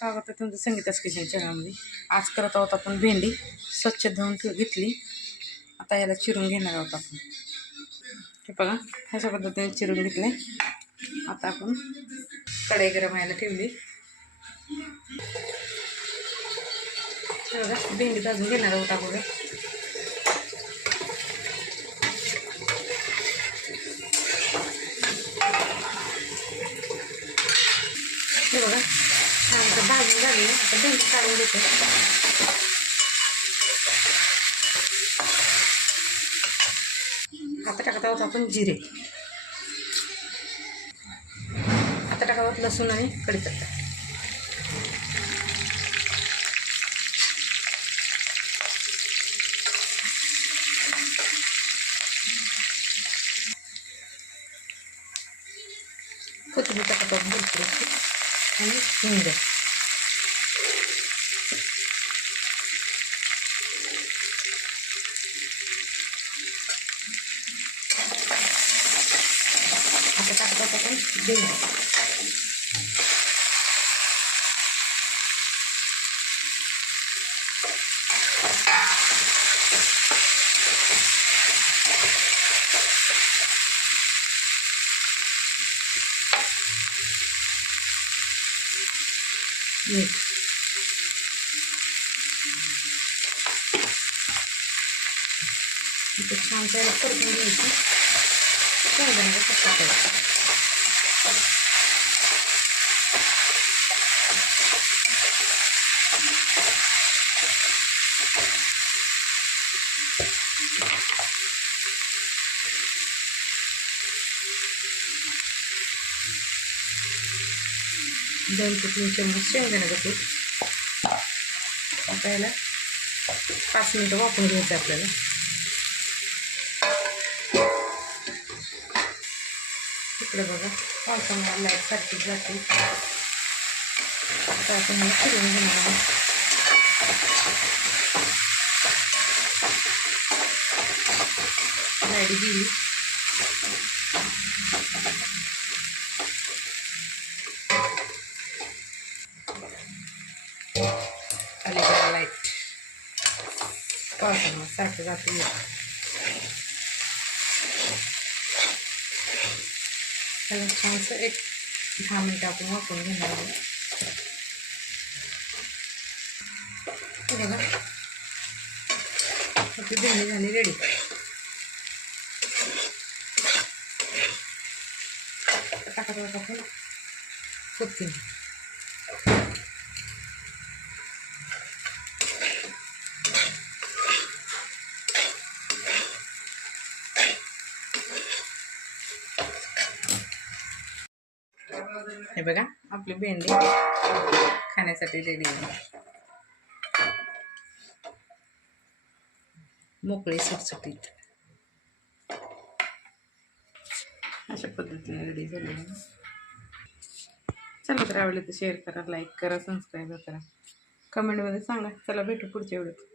स्वागत आहे तुमचं संगीताच किचन चॅनलमध्ये. आज करत आहोत आपण भेंडी स्वच्छ धुवून घेतली. आता याला चिरून घेणार आहोत आपण. हे बघा अशा पद्धतीने चिरून घेतले. आता आपण कढई गरम व्हायला ठेवली. बघा भेंडी भाजून घेणार आहोत अगोदर हे बघा छान आता भाजून झाली आता भेंडी काढून घेते. आता टाकत आहोत आपण जिरे. आता टाकत आहोत लसूण आणि कडीपत्ता. कोथिंबीर टाकत आहोत भरपूर आणि हिंग. आता टाकत आहोत आपण भेंडी मीठ इथे छान त्याला परतून घ्यायची. शेंगदाण्याचा कट करायचा दोन ते तीन चम्मच शेंगदाण्याचं पीठ आता याला पाच मिनटं वापरून घ्यायचं आपल्याला. इकडे बघा पावसामुळे लाइट सारखी जाते. आता आपण हे फिरवून घेणार लाइट गेली. आली लाइट पावसामुळे सारखं जाते. त्याला छानसं एक दहा मिनटं आपण वापरून घेणार आहोत. हे बघा. आपली भेंडी झाली रेडी टाकत आहोत आपण कोथिंबीर. हे बघा आपली भेंडी खाण्यासाठी रेडी आहे. मोकळी सुटसुटीत. अशा पद्धतीने रेडी झाली चला तर आवडले तर शेअर करा लाईक करा सबस्क्राईब करा. कमेंटमध्ये सांगा चला भेटू पुढच्या वेळेत.